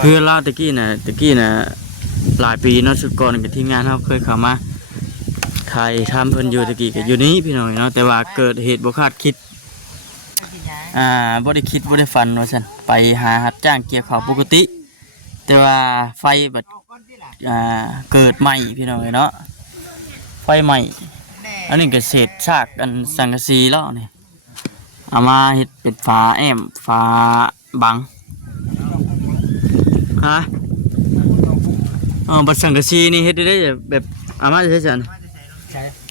เพื่อเล่าตะกี้น่ะหลายปีเนาะสุดก่อนกับทีมงานเราเคยเข้ามาถ่ายทำเพิ่นอยู่ตะกี้ก็อยู่นี้พี่น้องเนาะแต่ว่าเกิดเหตุบ่คาดคิดบ่ได้คิดบ่ได้ฝันว่าซั่นไปหารับจ้างเกี่ยวข้าวปกติแต่ว่าไฟบัดเกิดใหม่พี่น้องเนาะไฟใหม่อันนี้ก็เศษซากอันสังกะสีแล้วนี่เอามาเฮ็ดเป็นฝาแอมฝาบังฮะบัดสังกะสีนี่เฮ็ดได้แบบเอามาใช้จัง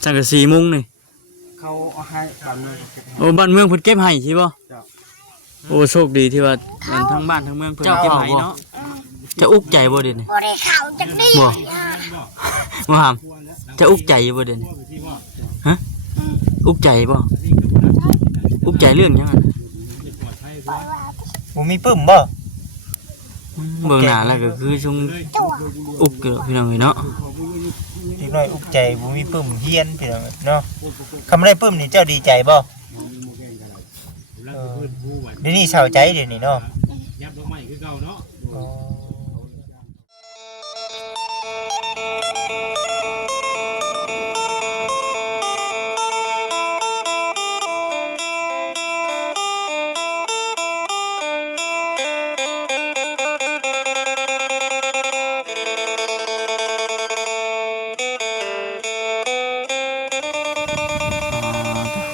สังกะสีมุงนี่เขาเอาให้บ้านเมืองโอ้บ้านเมืองเพิ่นเก็บให้ใช่บ่โอ้โชคดีที่ว่าทั้งบ้านทั้งเมืองเพิ่นเก็บให้เนาะจะอุกใจบ่เด้นี่บ่ได้เข้าจักดีบ่หามจะอุกใจบ่เด้นี่ฮะอุกใจบ่อุกใจเรื่องหยังบ่มีปึ้มบ่เบิ่งหน้าแล้วก็คือซุงอุกเกิดพี่น้องเนาะเด็กน้อยอุกใจบ่มีปึ้มเฮียนพี่น้องเนาะคำได้ปึ้มนี่เจ้าดีใจบ่เดี๋ยวนี้เศร้าใจเดี๋ยวนี้เนาะยับลงใหม่คือเก่าเนาะ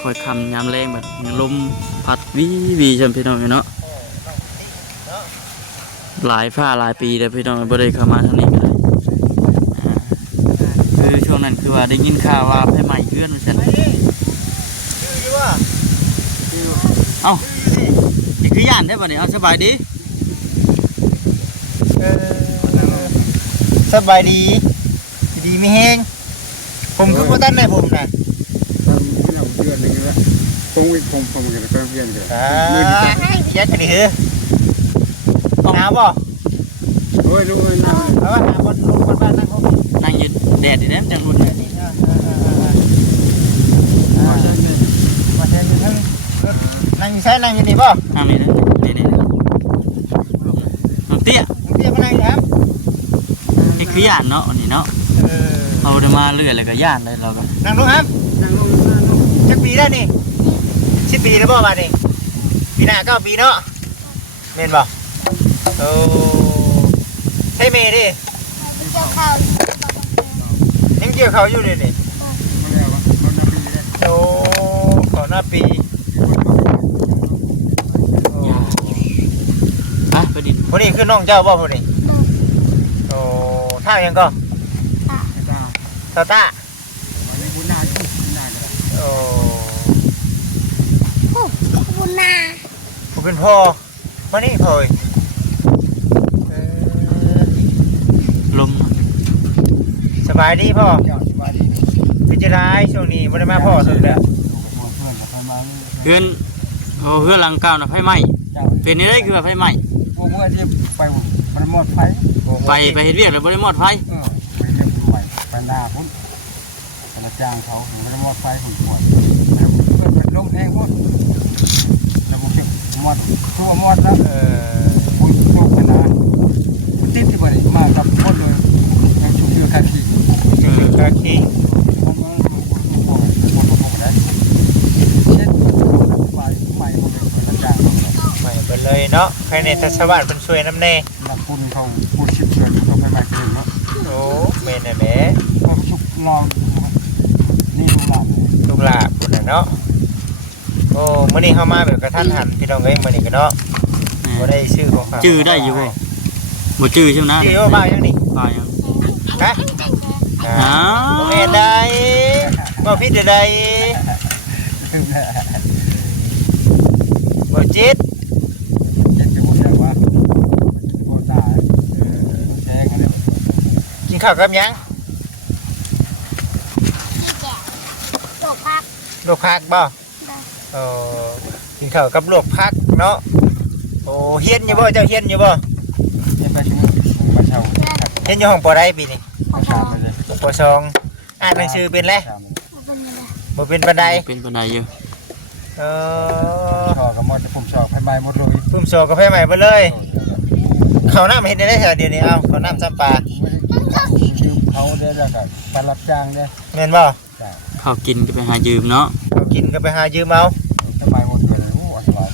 ค่อยคำยามแรงแบบลมพัดวีจำพี่น้องเนาะหลายผ้าหลายปีแล้วพี่น้องบ่ได้เข้ามาทางนี้ก็เลยคือช่วงนั้นคือว่าได้ยินข่าวว่าไฟไหม้เพื่อนว่าซั่นเอ้านี่คือย่านได้ป่ะเนี่ยเอาสบายดีสบายดีดีไม่แห้งผมคือบ่ทันได้ผมน่ะเดือนนึงแล้วต้องวิ่งผมกันแล้วก็เพี้ยนกันยักกันดิเฮ้ยน้ำบ่โอ้ยลูกน้ำเอาน้ำบนลูกบนบ้านนั่งนั่งยืนแดดดิแนมจังรุ่นมาเช่นทั้งนั่งใช้นั่งอยู่นี่บ่ทางนี้นะนี่รถเตี้ยมานั่งครับนี่คือย่านเนาะนี่เนาะเอาได้มาเรื่อยเลยก็ย่านเลยเราก็นั่งลงครับจักปีแล้วนี่10 ปีแล้วบ่มานี่ปีหน้า9 ปีเนาะเม่นบ่โอ้ให้เมย์ดิยังเกี่ยวเขาอยู่เลยนี่โอ้ขอหน้าปีไปดิพอดีคือน้องเจ้าบ่พอดีโอ้ท่ายังก็ตาตาโอ้บุญนาผมเป็นพ่อมานี่พ่อยลมสบายดีพ่อเป็นจะร้ายช่วงนี้ไม่ได้มาพ่อสุดแล้วเพื่อนเพื่อนหลังเก่าน่ะไฟไหม้เป็นนี่ได้คือไฟไหม้เมื่อที่ไปมันหมดไฟไปเฮ็ดเวียกแล้วบ่ได้หมดไฟไปเรื่องใหม่ไปหน้าพุ่นกระจ้างเขาไม่ได้หมดไฟหุ่นหมดเพื่อนเป็นลมแห้งหมดแล้วบุกหมดทั่วหมดแล้วพุ่งโชคกันนะติดที่บริมากับหมดเลยยังชุบเชือกคาคีคาคีไปเลยเนาะใครในทัศวรรษเป็นช่วยน้ำเน่นักบุญเขาบุญชิดเดือนเขาไปมาเก่งเนาะโอ้เมนแหละเขาชุบนอนนี่ลูกหลานบุญเนาะโอ้เมื่อนี้เข้ามาแบบกระทันหันพี่น้องเอ้ยเมื่อนี้กันเนาะบ่ได้ชื่อของเขาชื่อได้อยู่บ่ชื่อใช่ไหมชื่อว่าบ้ายังนี่บ้ายังฮะเมนได้บ่พิษได้บ่จิตกินข้าวกับยังลวกผักบ่กินข้าวกับลวกผักเนาะโอ้เฮียนอยู่บ่เจ้าเฮียนอยู่บ่เฮียนไปชั่วโมงมาเช่าเฮียนอยู่ห้องป.ใดปีนี้ป.2อ่านหนังสือเป็นแล้วบ่เป็นปานใดเป็นปานใดอยู่ชอกับมดผมชอบไฟไหม้หมดเลยพุ่มโซกับไฟใหม่ไปเลย ข้าวน้ำเห็นได้เดี๋ยวนี้เอาข้าวน้ำซ้ำปลา ยืมเขาได้แล้วก็ไปรับจ้างได้ แม่นบ่ จ้ะ ข้าวกินก็ไปหายืมเนาะ เขากินก็ไปหายืมเอา ทำไมหมดเลยโอ้อันตราย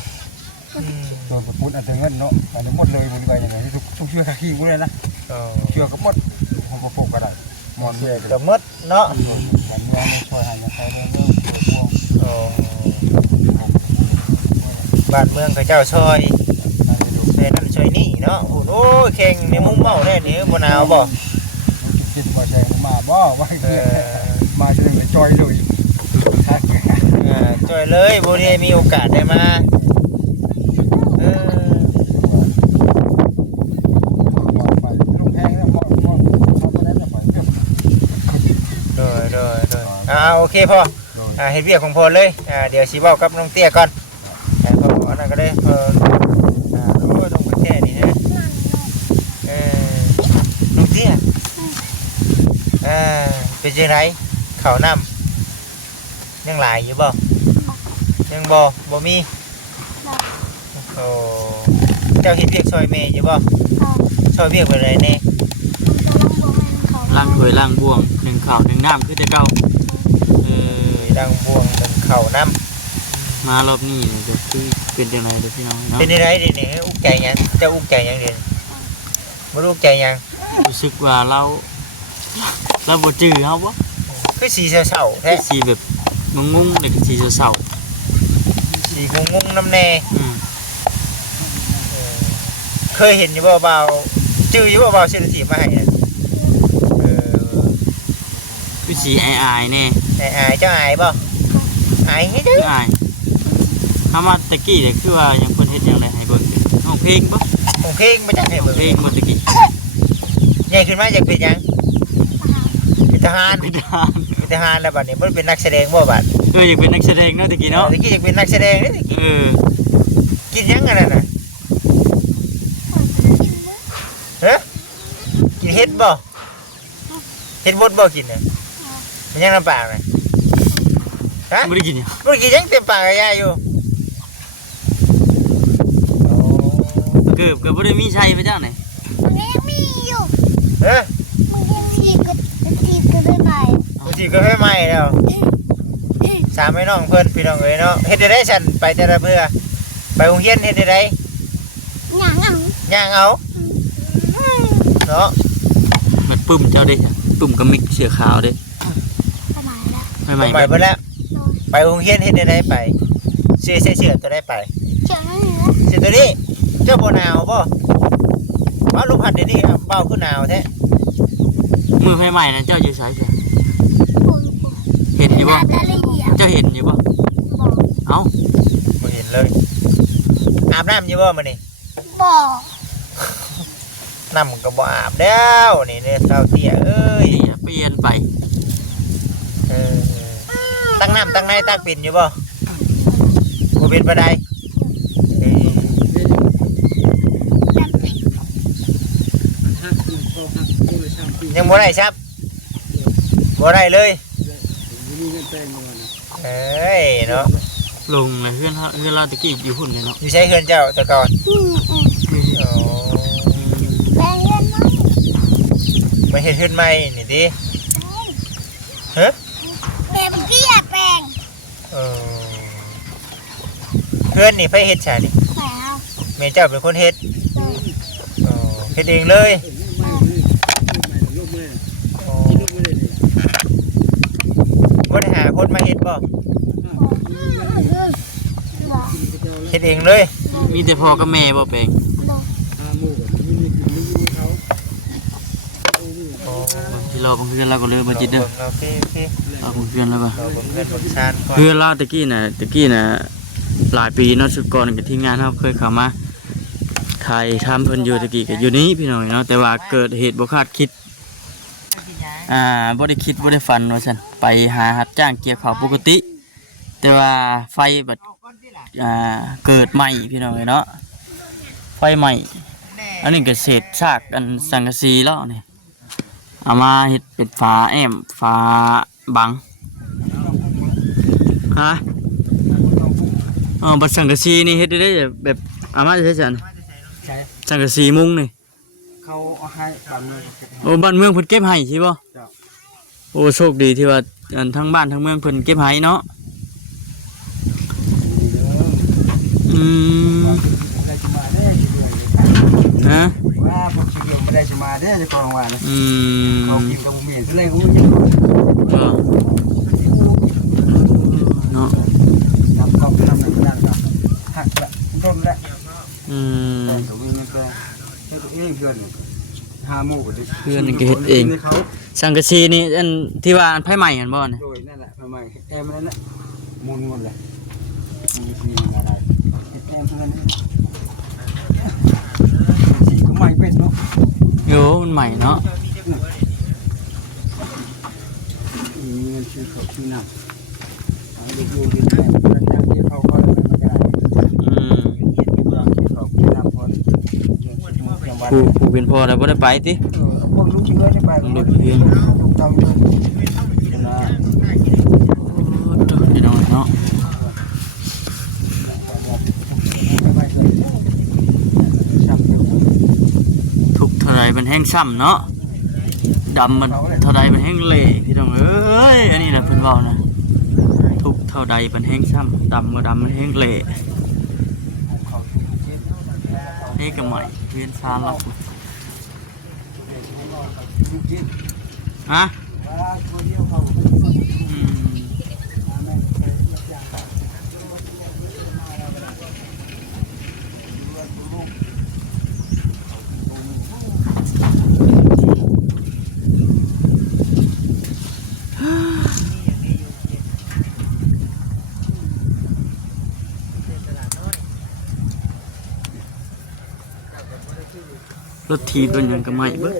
อืม โดนพูดอันเงินเนาะอันนี้หมดเลยมันไปยังไงทุกเชื่อขี้กูเลยนะ อ๋อ เชื่อก็หมดผมก็ปลูกก็ได้หมดเลย ก็หมดเนาะ มันเมื่อไม่ช่วยหายใจเริ่มพวก อ๋อบ้านเมืองเขาเจ้าช่วยแต่นั่นช่วยนี่เนาะโอ้ยแข่งในมุ้งเมาแน่นี่บ่หนาวบ่ จิตว่าใจมาบ่ว่า เอ มาจะเลยจอยเลย ช่วยเลยบ่ได้มีโอกาสได้มาเออ ไปลูกแพงแล้วพอตอนนั้นไปเกือบ โดยโอเคพ่อเฮ็ดเวียกของพ่อเลยเดี๋ยวสิเว้ากับน้องเตี้ยก่อนพ่ออันนั้นก็ได้โอ้ยต้องไปแค่นี้นะน้องเตี้ยเป็นจังไดข้าวน้ำยังหลายอยู่บ่ยังบ่มีโอ้เจ้าเฮ็ดเวียกซอยแม่อยู่บ่ซอยเวียกไปไหนแน่ ล้างถ้วยล้างบ่วงหนึ่งข้าวหนึ่งน้ำคือจะเก่าดังบวงหนึ่งเข่าน้ำ มารอบนี้ก็คือเป็นจังไดเด้อพี่น้องเนาะ เป็นไรดิเนี่ยอุกใจยังเจ้าอุกใจยังเด่นมาอุกใจยัง รู้สึกว่าเราบ่จื้อเฮาบ่ คือสีเศร้าๆแท้ สีแบบงงๆเลยก็สีเศร้า สีงงๆน้ำแน่ ๆอืม เคยเห็นอยู่บ่เบาจื้ออยู่บ่เบาเชลทีมาให้เนี่ย คือสีอายๆแน่ อายเจ้าอายบ่อายให้ดื้อ อายถ้ามาตะกี้เนี่ยคือว่ายังเพิ่นเฮ็ดจังไดให้เบิ่งร้องเพลงบ่ ของเพลงมาจากไหนเบิ่ง เพลงบ่ตะกี้ ใหญ่ขึ้นมาจากเป็นยังเป็นทหาร เป็นทหาร เป็นทหารแล้วบัดนี้มันเป็นนักแสดงบ่บัด อยากเป็นนักแสดงเนาะตะกี้เนาะ ตะกี้อยากเป็นนักแสดงนี่ กินยังกันน่ะฮะกินเฮ็ดบ่เฮ็ดบดบ่กินน่ะมันยังน้ำปากน่ะฮะ บ่ได้กินหยัง บ่กินยังเต็มปากยาอยู่ เกือบก็บ่ได้มีใช้ไปจังได๋ มันยังมีอยู่ เฮ้ย มันยังทีก็ได้ไหม กูสิก็ให้ใหม่แล้วสามไอ้น้องเพิ่นพี่น้องเอ้ยเนาะเฮ็ดได้ฉันไปแต่ละเพื่อไปโรงเรียนเฮ็ดได้ หยังอ่ะ ย่างเอาเนาะ มันปึ้มเจ้าเด้ปึ้มกับมิกเสื้อขาวเด้ สบายแล้ว ไม่ ไป ใหม่ เบิดแล้วไปโรงเรียนเฮ็ดได้ไปเสื้อตัวได้ไป เชื่อนั่นเหรอ เสื้อตัวนี้เจ้าบ่หนาวบ่ว่าลมพัดเดี๋ยวนี้เบาคือหนาวแท้ มือใหม่ๆนะเจ้าอยู่ไสจ้ะ ปุ่น เห็นอยู่บ่ รายละเอียด เจ้าเห็นอยู่บ่ บอก เอ้า บ่เห็นเลยอาบน้ำอยู่บ่มื้อนี้ บอก น้ำก็บ่อาบแล้วนี่เนี่ยเฒ่าเตี้ยเอ้ย นี่เปลี่ยนไป เออตั้งน้ำตั้งในตั้งเป็นอยู่บ่บ่เป็นปานใดเอ้ยยังบ่ได้ครับบ่ได้เลยเอ้ยเนาะ ลงเลยเพื่อนเราตะกี้อยู่หุ่นเลยเนาะ อยู่ใช้เฮือนเจ้าแต่ก่อนโอ้ แปลงเล่นมั้ง มาเฮ็ดเฮือนใหม่นี่ดิฮะ แม่เป็นพี่แปลง เออเฮือนนี่ไผเฮ็ดซะนี่ แปลงเอา แม่เจ้าเป็นคนเฮ็ดเฮ็ดเองเลยบ่ได้หาคนมาเฮ็ดบ่เฮ็ดเองเลย มีแต่พ่อกับแม่บ่เป็น โอ้ ที่เราบางเพื่อนเราก็เลยมาจิตเด้อ โอเค เราบางเพื่อนแล้วก็ เราเบิ่งเพื่อนเบิ่งชานก่อน เพื่อนเราตะกี้น่ะหลายปีเนาะสุดก่อนกับทีมงานเราเคยเข้ามาถ่ายทำเพิ่นอยู่ตะกี้ก็อยู่นี้พี่น้องเนาะแต่ว่าเกิดเหตุบ่คาดคิดบ่ได้คิดบ่ได้ฝันว่าซั่นไปหารับจ้างเกี่ยวข้าวปกติ แต่ว่าไฟบัดเกิดใหม่พี่น้องเนาะไฟใหม่อันนี้ก็เศษซากอันสังกะสีแล้วนี่เอามาเฮ็ดเป็นฝาแอมฝาบังฮะบัดสังกะสีนี่เฮ็ดได้แบบเอามาใช้ซั่นสังกะสีมุ้งนี่ เขาเอาให้บ้านเมืองเก็บ โอ้บ้านเมืองเพิ่นเก็บให้ใช่บ่ เจ้า โอ้โชคดีที่ว่าอันทั้งบ้านทั้งเมืองเพิ่นเก็บให้เนาะอืม ได้จะมาได้ ฮะ ว่าพวกชีวิตไม่ได้จะมาได้จะกองว่านะ อืม เขากินกับบุเมียนอะไรก็ไม่รู้ ก็เนาะ ทำกองทำหนังกระดานกับหักละต้นละ อืม แต่ตัวนี้ก็ให้ตัวเองเพื่อนหาหมูก็ได้ เพื่อนก็เฮ็ดเอง เขา สังกะสีนี่อันที่ว่าอันไผใหม่กันบ่เนี่ย โดยนั่นแหละทำไมแอมนั่นแหละมุนหมดเลยมีอะไรแอมนั่นสีก็ใหม่เป็ดเนาะ โยมันใหม่เนาะ มีเงินซื้อเขาซื้อน้ำเอาดูดูดูแต่ระยะที่เขาก็ไม่ได้ อืม เขาซื้อน้ำพอจังหวัด ผู้เป็นพ่อแล้วบ่ได้ไปติ พวกลูกเชื้อได้ไปลูกเต้าอยู่นะ พี่น้องเนาะทุกเท่าไรมันแห้งซ้ำเนาะดำมันเท่าไรมันแห้งเละพี่น้องเอ้ยอันนี้นะเพิ่นเว้านะทุกเท่าใดมันแห้งซ้ำดำก็ดำมันแห้งเละเฮ้กระไหม่เวียนซาลับฮะอืมรถทีบเป็นหยังกระไหม่เบิด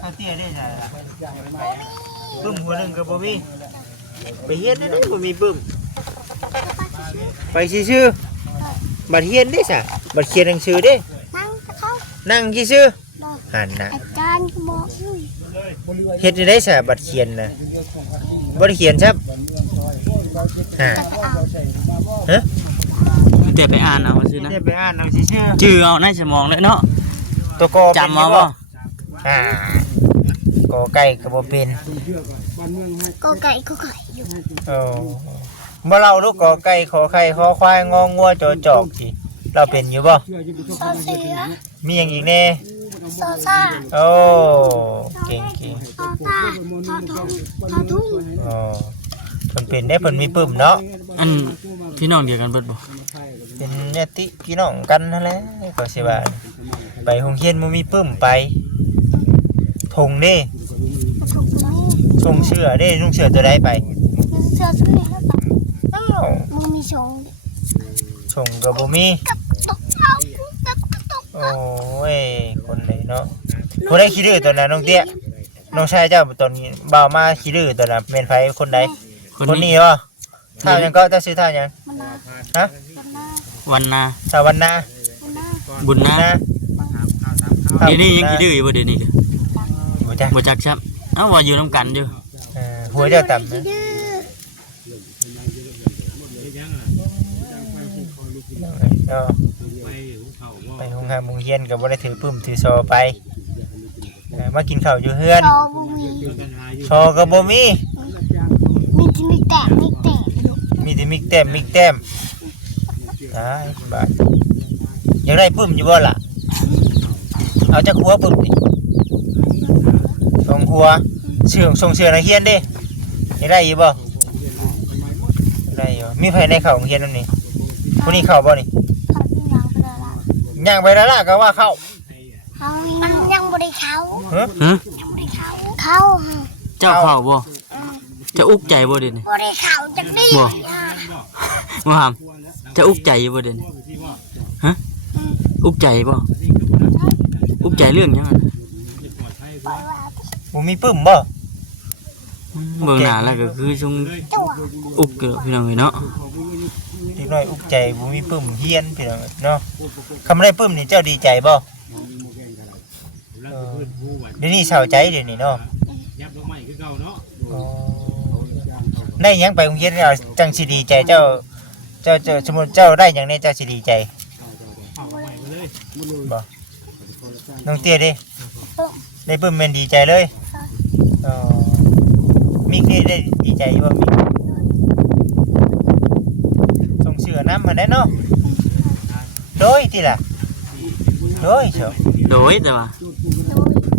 เขาเตี้ยได้ใช่ล่ะปึ้มหัวหนึ่งกับบ่มีไปเฮียนได้บ่มีปึ้มไปชื่อๆบัดเฮียนได้ซะบัดเขียนหนังสือเด้ นั่งเขา นั่งชื่อๆหันน่ะ อาจารย์ก็บอกอยู่ เฮ็ดได้ซะบัดเขียนน่ะบ่ได้เขียนครับฮะ จะเอา ฮะ เดี๋ยวไปอ่านเอาสินะ ได้ไปอ่านเอาชื่อ ชื่อเอาในสมองเลยเนาะ ๆตัวกอ จำเอาบ่ อ่ากอไก่ก็บ่เป็น ก็ไก่อยู่ โอ้บ่เล่าลูกกอไก่ขอไข่ขอควายงองัวจอจอกสิเราเป็นอยู่บ่ โซเสีย มีหยังอีกแน่ โซซ่า โอ้เก่ง โซซ่าทอทุ่ง ๆอ๋อเพิ่นเป็นได้เพิ่นมีปึ้มเนาะ อันพี่น้องเดียวกันเบิดบ่ เป็นญาติพี่น้องกันนั่นแหละก็สิว่าไปโรงเรียนบ่มีปึ้มไปทงเด้ ถูกไหม ทงเสื้อเด้นุ่งเสื้อตัวใดไป เสื้อซื้อแล้วตัด อ้าว มึงมีชง ทงก็บ่มี กับตกเอากับตก โอ้ยคนไหนเนาะผู้ใดขี้ดื้อตัวนั้นน้องเตี้ยน้องชายเจ้าตอนนี้บ่าวมาขี้ดื้อตัวนั้นเป็นไผคนใดคนนี้เหรอท่าหยังก็จะซื้อท่าหยัง มันนา ฮะ มันนา วันนา สวรรณา มันนา บุญนา นะ เดี๋ยวนี้ยังขี้ดื้ออยู่บ่เดี๋ยวนี้ก็ บ่จ้ะ บ่จักครับเอ้าว่าอยู่นํกันอยู่ หัวเจ้าต่ำนะ ดื้อ ก็ไปโรงงานมุงเฮียนกับบ่ได้ถือปื้มถือซอไปมากินข้าวอยู่เฮือน โตมึงมี ซอก็บ่มี มีที่มีแต่ลูก มีแต่มิกแต้มมิกแต้มตายบาดอยากได้ปื้มอยู่บ่ล่ะเอาจักหัวปื้มดิสองหัวเสื่อส่งเสือนักเรียนเด้อยากได้อยู่บ่ได้อยู่มีไผในเข้าโรงเรียนนำนี่ผู้นี้เข้าบ่นี่ เขาที่ยังไปแล้วล่ะ ย่างไปแล้วล่ะก็ว่าเข้า เขายังบริเขา ฮะ ฮะ ยังบริเขาฮะ เจ้าเข้าบ่จะอุกใจบ่เดี๋ยวนี้ บริเขาจักดี บ่บ่หามจะอุกใจบ่เดี๋ยวนี้ฮะอุกใจบ่อุกใจเรื่องหยังอะ บ่มีปื้มบ่ เบิ่งหน้าแล้วก็คือซุง จั่ว อุกเกอะพี่น้องเอ้ยเนาะ เด็กน้อยอุกใจบ่มีปื้มเฮียนพี่น้องเนาะคำได้ปื้มนี่เจ้าดีใจบ่ ด เดี๋ยวนี้เศร้าใจเดี๋ยวนี้เนาะ ยับลงใหม่คือเก่าเนาะ ได้หยังไปโรงเรียนแล้วจังสิดีใจเจ้าสมมุติเจ้าได้หยังในเจ้าสิดีใจบ่น้องเตี้ยดิได้ปึ้มแม่นดีใจเลยมิกนี่ได้ดีใจบ่มิกส่งเสือน้ำมาได้เนาะโดยติล่ะโดยเฉย โดยแต่ว่า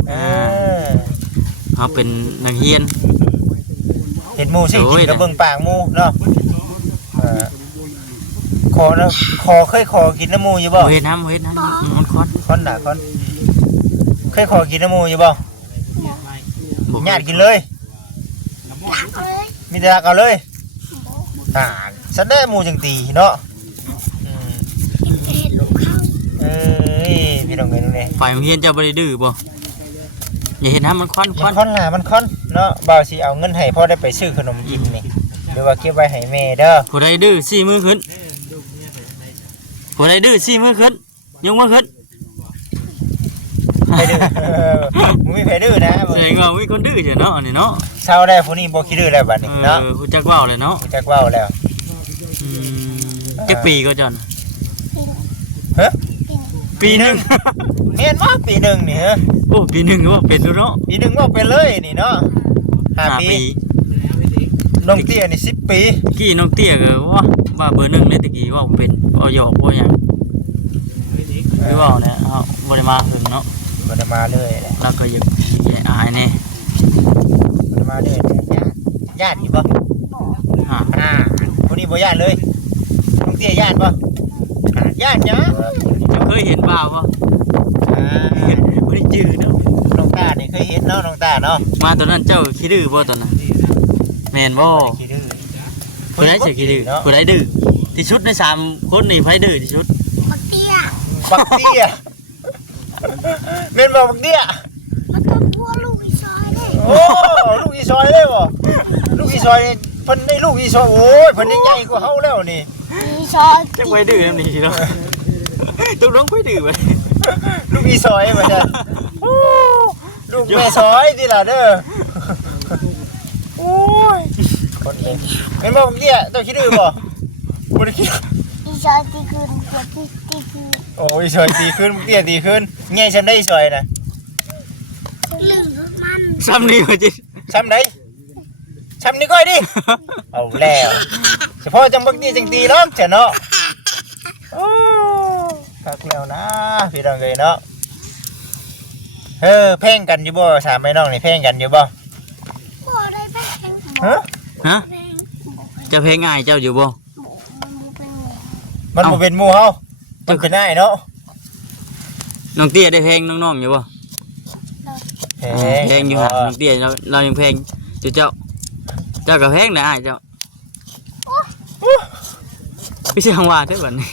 เออ เขาเป็นนักเรียน เห็ดหมูสิ โอ้ย กินกระเบื้องปากหมูเนาะขอนะเคยขอกินน้ำหมูอยู่บ่ เฮ็ดน้ำมันคอน คอนหนาคอนเคยขอกินน้ำหมูอยู่บ่ บ่ ญาติกินเลย รักเลย มีแต่รักเอาเลยสันได้หมูจังตีเนาะเห็นลูกเขา เอ้ยพี่น้องเอ้ยดูนี่ ฝ่ายโรงเรียนเจ้าบ่ได้ดื้อบ่อย่าเฮ็ดน้ำมันคอน มันคอนหนามันคอนเนาะบ่าวสิเอาเงินให้พ่อได้ไปซื้อขนมกินนี่หรือว่าเก็บไว้ให้แม่เด้อ ผู้ใดดื้อสี่มือขึ้นผู้ใดดื้อสี่มือขึ้นยกมือขึ้น ไปดื้อมึงมีไผดื้อนะ แสดงว่ามีคนดื้อเจ้ะเนาะอันนี้เนาะ เช้าได้ผู้นี้บ่ขี้ดื้อแล้วบัดนี้เนาะ ผู้จักเว้าเลยเนาะ รู้จักเว้าแล้ว อืมจักปีก็จอน ฮะ ปีหนึง แม่นบ่ปีหนึงนี่ฮะ โอ้ปีหนึงก็ว่าเป็นดูเนาะ ปีหนึงบ่เป็นเลยนี่เนาะ5 ปีน้องเตี้ยนี่10 ปี กี้น้องเตี้ยก็ว่าเบอร์หนึ่งในตะกี้ว่าเป็นเอาหยอกว่าหยังคือว่าเนี่ยเฮาบ่ได้มาถึงเนาะ บ่ได้มาเลยแหละ แล้วก็อยากอายแน่ บ่ได้มาเลยญาติอยู่บ่ อ่า คนนี้บ่ญาติเลยน้องเตี้ยญาติบ่ญาติจ้ะ จะเคยเห็นบ่าวบ่บ่ได้จื้อเนาะ น้องตานี่เคยเห็นเนาะน้องตาเนาะ มาตอนนั้นเจ้าขี้ดื้อบ่ตอนนั้นแม่นบ่ ขี้ดื้อ ผู้ใดสิขี้ดื้อผู้ใดดื้อที่สุดใน3คนนี่ไผดื้อที่สุด บักเตี้ย บักเตี้ยแม่นบ่บักเตี้ย มันต้องพัวลูกอีซอยเลย โอ้ลูกอีซอยเลยบ่ลูกอีซอยนี่เพิ่นได้ลูกอีซอยโอ้ยเพิ่นยังใหญ่กว่าเฮาแล้วนี่ อีซอย จักไผดื้อนำนี่เนาะตกลงไผดื้อบ่ ลูกอีซอยว่าซั่นโอ้ลูกแม่ซอยติล่ะเด้อโอ้ยคนเองแม่นบ่บักเตี้ยเจ้าคิดดื้อบ่บ่ได้คิด อีซอยตีคืนกว่าตีคืน โอ้ยซอยดีขึ้นเตี้ยดีขึ้นไงฉันได้ซอยนะ ลืมมัน ซ้ำนี่ว่าจิ ช้ำไหนช้ำนี่ก้อยดิเอาแล้วเฉพาะจังบักดีจังดีเนาะเจ้าเนาะโอ้คักแล้วนะพี่น้องเลยเนาะแพ่งกันอยู่บ่สามไอ้น้องนี่แพ่งกันอยู่บ่ บ่ได้แพง ฮะ ฮะ แพง จะเพลงง่ายเจ้าอยู่บ่ มันเป็น มันบ่เป็นหมู่เฮามันคือหน้าไอ้เนาะ น้องเตี้ยได้เพลงน้องๆอยู่บ่ เพลงอยู่หาน้องเตี้ยเรายังเพลงจุเจ้าก็เพลงนะอ้ายเจ้าพี่เสียงว่าเด้อบัดนี้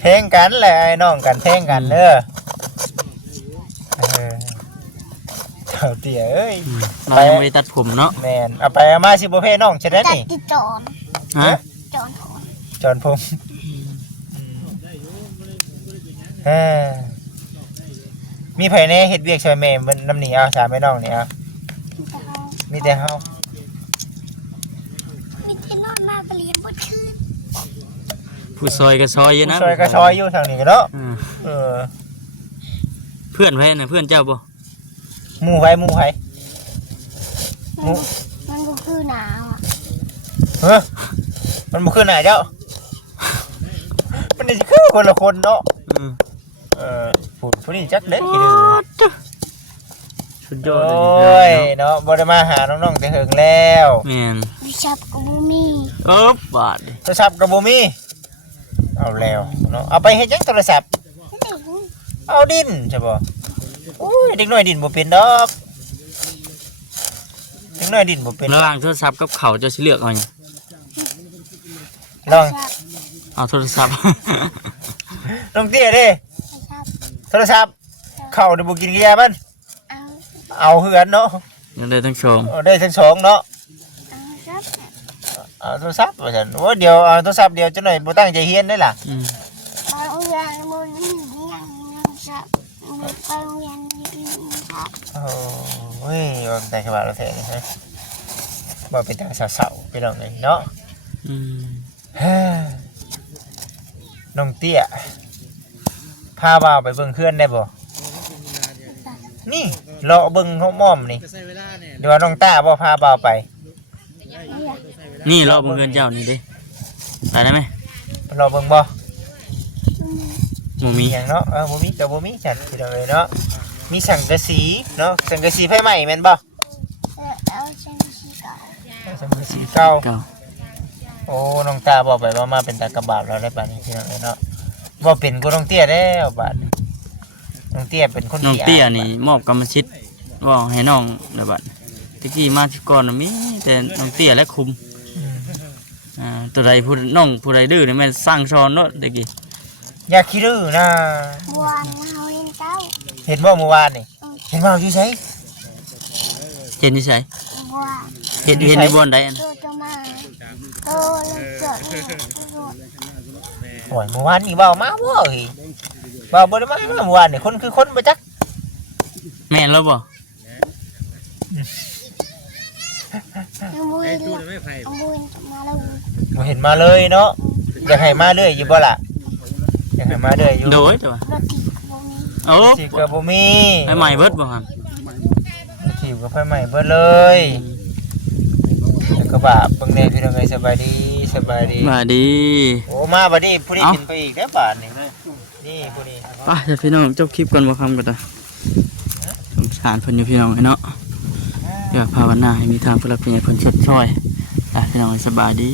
เพลงกันแหละไอ้น้องกันเพลงกันเด้อเจ้าเตี้ยเอ้ย เรายังไม่ได้ตัดผมเนาะ แม่นเอาไปเอามาสิบ่เพน้องใช่ได้ จัด นี่ ติดจอน ฮะ จอนถอน จอนพงมีไผแน่เฮ็ดเวียกช่วยแม่มันน้ำหนีเอาสามแม่น้องนี่เอามีแต่เฮา มีที่นอนมากไปเลี้ยงบดคืน ผู้ซอยก็ซอยอยู่นะ ช่วยก็ช่วยอยู่ทางนี้ก็เนาะ อืม เออ เพื่อนไผน่ะเพื่อนเจ้าบ่ หมู่ไผหมู่ไผ มันก็คือหนาวอ่ะ เฮ้อมันบ่คือหน้าเจ้ามันนี่สิคือคนละคนเนาะ อืม ผู้นี้จักเด้ขี้ดื้อ สุดย โอ อดเลย้ ยเนาะบ่ได้มาหาน้องๆแต่เฮิงแล้ว แม่น วิชับกูมี บาด โทรศัพท์ก็บ่มีเอาแล้วเนาะเอาไปเฮ็ดหยังโทรศัพท์ เอาดินใช่ป่ะโอ้ยเด็กน้อยดินบ่เป็นดอกเด็กน้อยดินบ่เป็น ระหว่างโทรศัพท์กับเขาวเจ้าสิเลือกเอาหยัง ลอง เอาโทรศัพท์ น้องเตี้ยเด้ วิชับ โทรศัพท์เข้าได้บ่กินเกียร์มัน เอา เอาคือกันเนาะ ยังได้ทั้งชม เอาได้ทั้งสองเนาะ เอาวิชับเอาโทรศัพท์ว่าซั่นโอ้ยเดี๋ยวเอาโทรศัพท์เดียวจังหน่อยบ่ตั้งใจเรียนได้ล่ะ อืม เอาอย่างมันนี่อย่าง จะไปโรงเรียนครับ โอ้ยว่าแต่ขบาเราแท้นี่ฮะบ่เป็นทางเสาๆพี่น้องเลยเนาะ อืม น้องเตี้ยพาบ่าวไปเบิ่งเพื่อนได้บ่นี่เลาะเบิ่งเขาม่อมนี่เดี๋ยวว่าน้องต้าบ่พาบ่าวไป นี่รอบเงินเจ้านี่เด้ไปได้ไหม เลาะเบิ่งบ่ หมูมี หยังเนาะบ่มีก็บ่มีจัดพี่น้องเลยเนาะมีสังกะสีเนาะสังกะสีไฟใหม่แม่นบ่ เอาเส้นสีเก่า สังกะสีเก่า เก่า โอ้น้องต้าบ่ไปว่ามาเป็นตากระบาดแล้วได้ป่านนี้พี่น้องเลยเนาะบ่เป็นกูน้องเตี้ยแล้วบาดนี้น้องเตี้ยเป็นคน น้อง ขี้ เตี้ย อาย นี่มอบกรรมสิทธิ์ว่าให้น้องนะบัดตะกี้มาที่ก่อนน่ะมีแต่น้องเตี้ยและคุม อืม ตัวใดผู้น้องผู้ใดดื้อนี่แม่นสร้างซ้อนเนาะตะกี้ อย่าขี้ดื้อนะ วานเฮาเล่นเก้า เห็นบ่เมื่อวานนี่เห็นบ่อยู่ไส เห็นที่ไส วาน เห็นในบ่อนใดอัน โตจะมาโตแล้วเกิด โอ้ยเมื่อวานนี่เบามาบ่เฮ้ยเบาบ่ได้มาเมื่อวานนี่คนคือคนบ่จัก แม่นแล้วบ่ บุยบุยมาแล้ว บ่เห็นมาเลยเนาะอยากให้มาเรื่อยอยู่บ่ล่ะอยากให้มาเรื่อยอยู่ โดยตัว รถติดบุย โอ้ สิก็บ่มี ไอ้ใหม่เบิดบ่ครับ สิก็ไฟใหม่เบิดเลยแล้วก็บาปเบิ่งแน่พี่น้องเอ้ยสบายดีสบายดี มาดี โอ้มาบัดนี้ผู้นี้กินไปอีกแล้วบาดนี่นี่ผู้นี้ ไป่ะเดี๋ยวพี่น้องจบคลิปก่อนบ่คำกันตาสงสารเพิ่นอยู่พี่น้องเนาะอยากภาวนาให้มีทางผู้รับผู้ใหญ่เพิ่นชดช่วยพี่น้องสบายดี